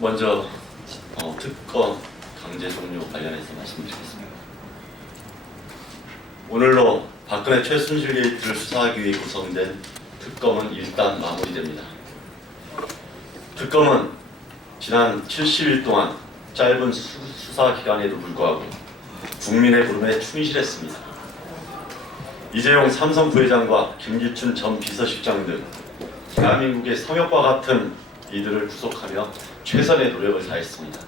먼저 특검 강제 종료 관련해서 말씀드리겠습니다. 오늘로 박근혜 최순실 게이트를 수사하기 위해 구성된 특검은 일단 마무리됩니다. 특검은 지난 70일 동안 짧은 수사 기간에도 불구하고 국민의 부름에 충실했습니다. 이재용 삼성 부회장과 김기춘 전 비서실장 등 대한민국의 성역과 같은 이들을 구속하며 최선의 노력을 다했습니다.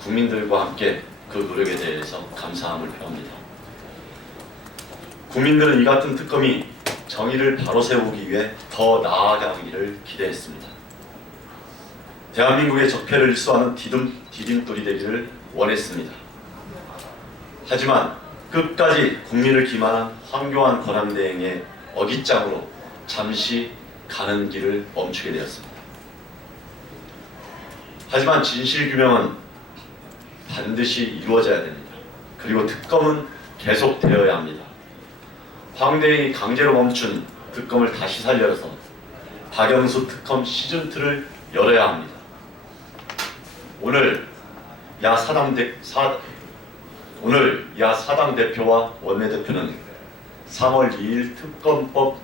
국민들과 함께 그 노력에 대해서 감사함을 표합니다. 국민들은 이 같은 특검이 정의를 바로 세우기 위해 더 나아가기를 기대했습니다. 대한민국의 적폐를 일소하는 디딤돌이 되기를 원했습니다. 하지만 끝까지 국민을 기만한 황교안 권한대행의 어깃장으로 잠시 가는 길을 멈추게 되었습니다. 하지만 진실규명은 반드시 이루어져야 됩니다. 그리고 특검은 계속되어야 합니다. 황대행이 강제로 멈춘 특검을 다시 살려서 박영수 특검 시즌2를 열어야 합니다. 오늘 야 사당 대표와 원내대표는 3월 2일 특검법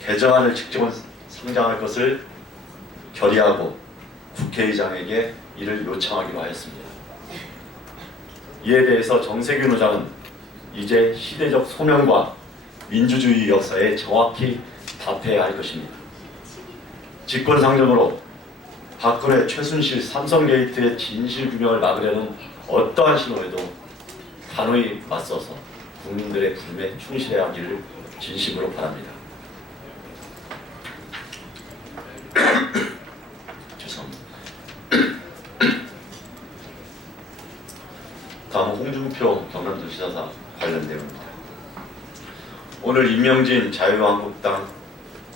개정안을 직접 상정할 것을 결의하고 국회의장에게 이를 요청하기로 하였습니다. 이에 대해서 정세균 의장은 이제 시대적 소명과 민주주의 역사에 정확히 답해야 할 것입니다. 직권상정으로 박근혜 최순실 삼성 게이트의 진실 규명을 막으려는 어떠한 신호에도 단호히 맞서서 국민들의 부름에 충실해야 하기를 진심으로 바랍니다. 죄송합니다. 다음은 홍준표 경남도지사 관련 내용입니다. 오늘 임명진 자유한국당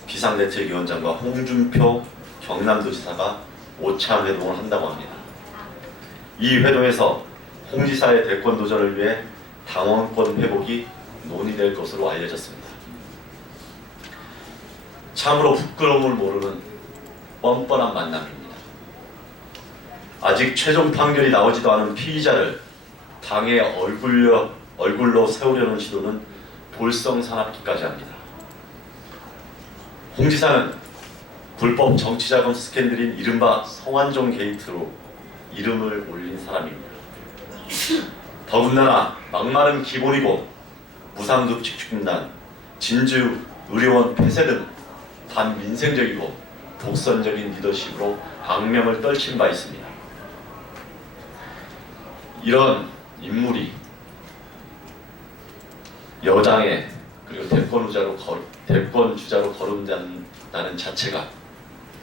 비상대책위원장과 홍준표 경남도지사가 5차 회동을 한다고 합니다. 이 회동에서 홍 지사의 대권 도전을 위해 당원권 회복이 논의될 것으로 알려졌습니다. 참으로 부끄러움을 모르는 뻔뻔한 만남입니다. 아직 최종 판결이 나오지도 않은 피의자를 당의 얼굴로 세우려는 시도는 볼성사납기까지 합니다. 홍 지사는 불법 정치자금 스캔들인 이른바 성완종 게이트로 이름을 올린 사람입니다. 더군다나 막말은 기본이고 무상급식 중단, 진주 의료원 폐쇄 등 반민생적이고 독선적인 리더십으로 악명을 떨친 바 있습니다. 이런 인물이 여당에 그리고 대권 주자로 거론된다는 자체가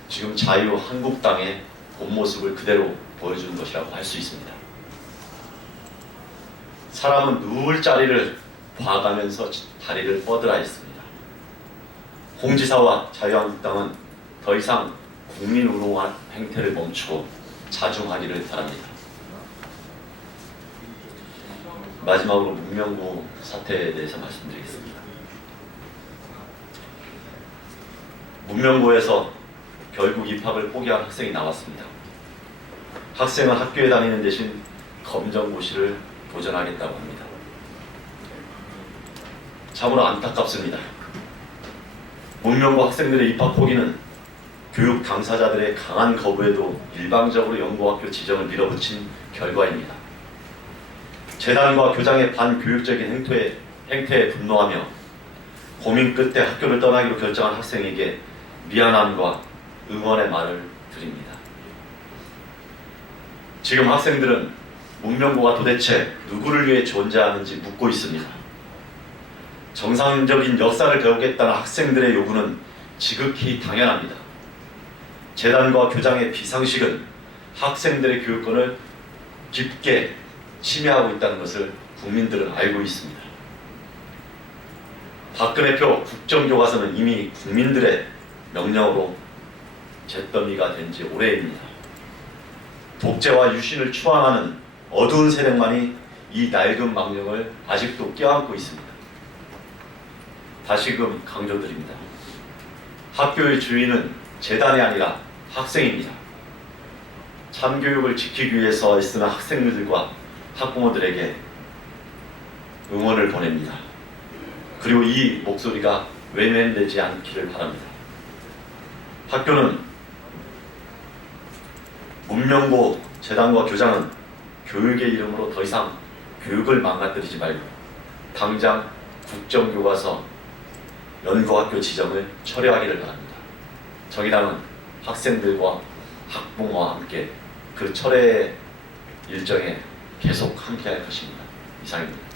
지금 자유한국당의 본 모습을 그대로 보여주는 것이라고 할 수 있습니다. 사람은 누울 자리를 봐가면서 다리를 뻗으라 했습니다. 홍 지사와 자유한국당은 더 이상 국민 운동한 행태를 멈추고 자중하기를 바랍니다. 마지막으로 문명고 사태에 대해서 말씀드리겠습니다. 문명고에서 결국 입학을 포기한 학생이 나왔습니다. 학생은 학교에 다니는 대신 검정고시를 도전하겠다고 합니다. 참으로 안타깝습니다. 문명고 학생들의 입학 포기는 교육 당사자들의 강한 거부에도 일방적으로 연구학교 지정을 밀어붙인 결과입니다. 재단과 교장의 반교육적인 행태에 분노하며 고민 끝에 학교를 떠나기로 결정한 학생에게 미안함과 응원의 말을 드립니다. 지금 학생들은 문명고가 도대체 누구를 위해 존재하는지 묻고 있습니다. 정상적인 역사를 배우겠다는 학생들의 요구는 지극히 당연합니다. 재단과 교장의 비상식은 학생들의 교육권을 깊게 침해하고 있다는 것을 국민들은 알고 있습니다. 박근혜표 국정교과서는 이미 국민들의 명령으로 잿더미가 된 지 오래입니다. 독재와 유신을 추앙하는 어두운 세력만이 이 낡은 망령을 아직도 껴안고 있습니다. 다시금 강조드립니다. 학교의 주인은 재단이 아니라 학생입니다. 참교육을 지키기 위해서 애쓰는 학생들과 학부모들에게 응원을 보냅니다. 그리고 이 목소리가 외면되지 않기를 바랍니다. 학교는 문명고 재단과 교장은 교육의 이름으로 더 이상 교육을 망가뜨리지 말고 당장 국정교과서 연구학교 지정을 철회하기를 바랍니다. 정의당은 학생들과 학부모와 함께 그 철회 일정에 계속 함께할 것입니다. 이상입니다.